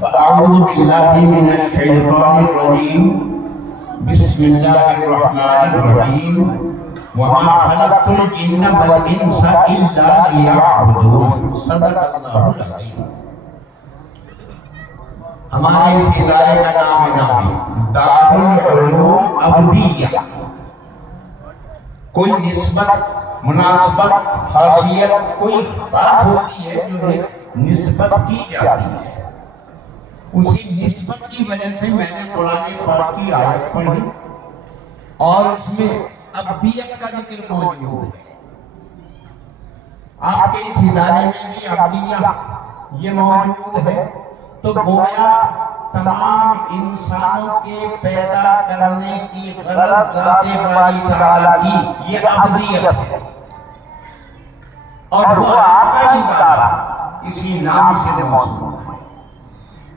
فأعوذ بالله من الشيطان الرجيم بسم الله الرحمن الرحيم وما خلقت الجن والإنس إلا ليعبدون صدق اللہ العظیم۔ ہمارے اس ادارے کا نام ہے دارالعلوم عبدیہ۔ کوئی نسبت، مناسبت، خاصیت، کوئی بات ہوتی ہے جو ایک نسبت کی جاتی ہے، اسی نسبت کی وجہ سے میں نے قرآن پاک کی آیت پڑھی اور اس میں عبدیت کا ذکر موجود ہے۔ آپ کے اس ادارے میں بھی عبدیہ یہ موجود ہے، تو گویا تمام انسانوں کے پیدا کرنے کی غرض ذات باری تعالیٰ کی یہ عبدیت ہے، اور وہ آپ کا ادارہ اسی نام سے موصول ہے۔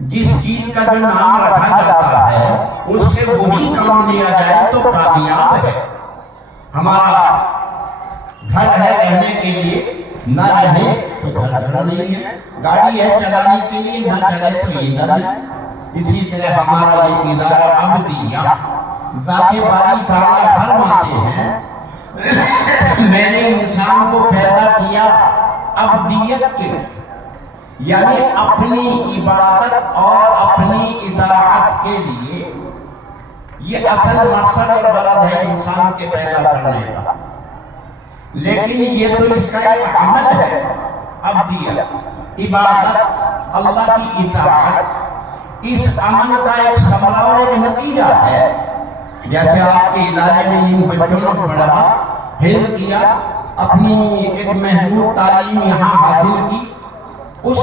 جس چیز کا جو نام رکھا جاتا ہے اس سے وہی کام لیا جائے تو کامیاب ہے۔ ہمارا گھر ہے رہنے کے لیے، نہ رہے تو گھر نہیں ہے، گاڑی ہے چلانے کے لیے، نہ چلے تو ادھر ہے۔ اسی طرح ہمارا یہ ادارہ عبدیہ، ذات باری تعالیٰ فرماتے ہیں میں نے انسان کو پیدا کیا عبدیت کے، یعنی اپنی عبادت اور اپنی اطاعت کے لیے۔ یہ اصل مقصد اور غرض ہے انسان کے پیدا کرنے کا، لیکن یہ تو اس کا ایک عمل ہے۔ عبدیت، عبادت، اللہ کی اطاعت، اس عمل کا ایک ثمرہ اور ایک نتیجہ ہے۔ جیسے آپ کے ادارے میں ان بچوں نے پڑھا، حفظ کیا، اپنی ایک محدود تعلیم یہاں حاصل کی، اس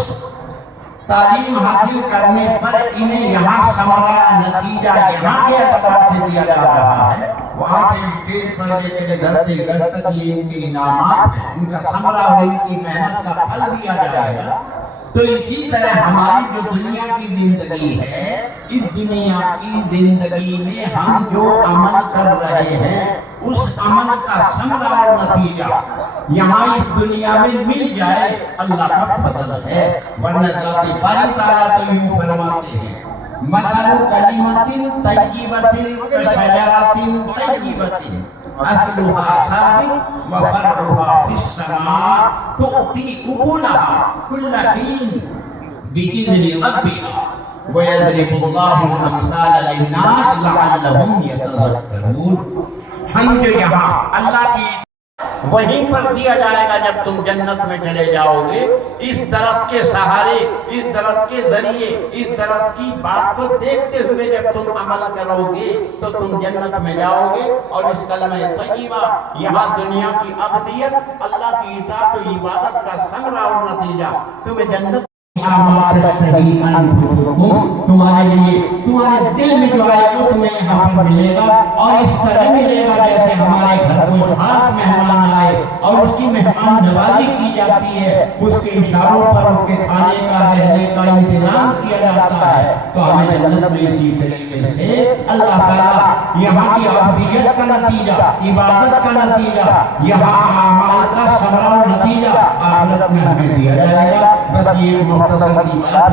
تعلیم حاصل کرنے پر انہیں یہاں ثمرہ نتیجہ یہاں کے اعتبار سے دیا جا رہا ہے۔ وہاں سے اسٹیج پر لے کر گھر سے گھر تک یہ ان کے انعامات ہیں، ان کا ثمرہ اور ان کی محنت کا پھل دیا جائے گا۔ تو اسی طرح ہماری جو دنیا کی زندگی ہے، اس دنیا کی زندگی میں ہم جو عمل کر رہے ہیں اس عمل کا ثمرہ اور نتیجہ یہاں اس دنیا میں مل جائے، اللہ کا فضل ہے۔ ورنہ ذات باری تعالیٰ تو یوں فرماتے ہیں مثل کلمۃ طیبۃ کشجرۃ طیبۃ اصلها ثابت وفرعها في السماء تؤتي أكلها كل حين بإذن ربها ويضرب الله الأمثال للناس لعلهم يتذكرون۔ ہم جو یہاں اللہ کی وہیں پر دیا جائے گا جب تم جنت میں چلے جاؤ گے، اس درخت کے سہارے، اس درخت کے ذریعے، اس درخت کی بات کو دیکھتے ہوئے جب تم عمل کرو گے تو تم جنت میں جاؤ گے۔ اور اس کلمہ طیبہ یہاں دنیا کی عبدیت، اللہ کی اطاعت و عبادت کا ثمرہ اور نتیجہ تمہیں جنت تمہارے لیے، تمہارے دل میں جو آئے وہ تمہیں یہاں پر ملے گا، اور اس طرح ملے گا جیسے ہمارے گھر کوئی خاص مہمان آئے اور اس کی مہمان نوازی کی جاتی ہے، اس کے اشاروں پر اس کے کھانے کا، رہنے کا انتظام کیا جاتا ہے۔ تو ہمیں جنت میں اسی طریقے سے اللہ تعالیٰ یہاں کی عبدیت کا نتیجہ، عبادت کا نتیجہ، یہاں اعمال کا ثمرہ اور نتیجہ آخرت میں ہمیں دیا جائے گا۔ بس یہ مختصر سی بات